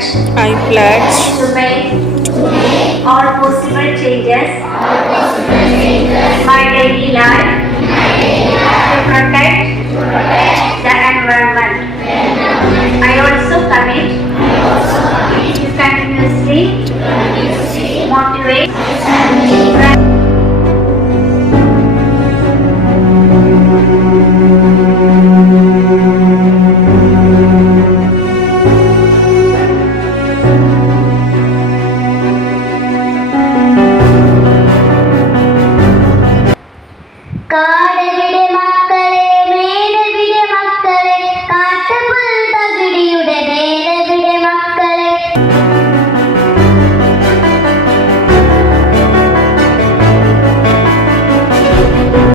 I pledge to make all possible changes in my daily life to protect the environment. I also commit to continuously motivate காடவே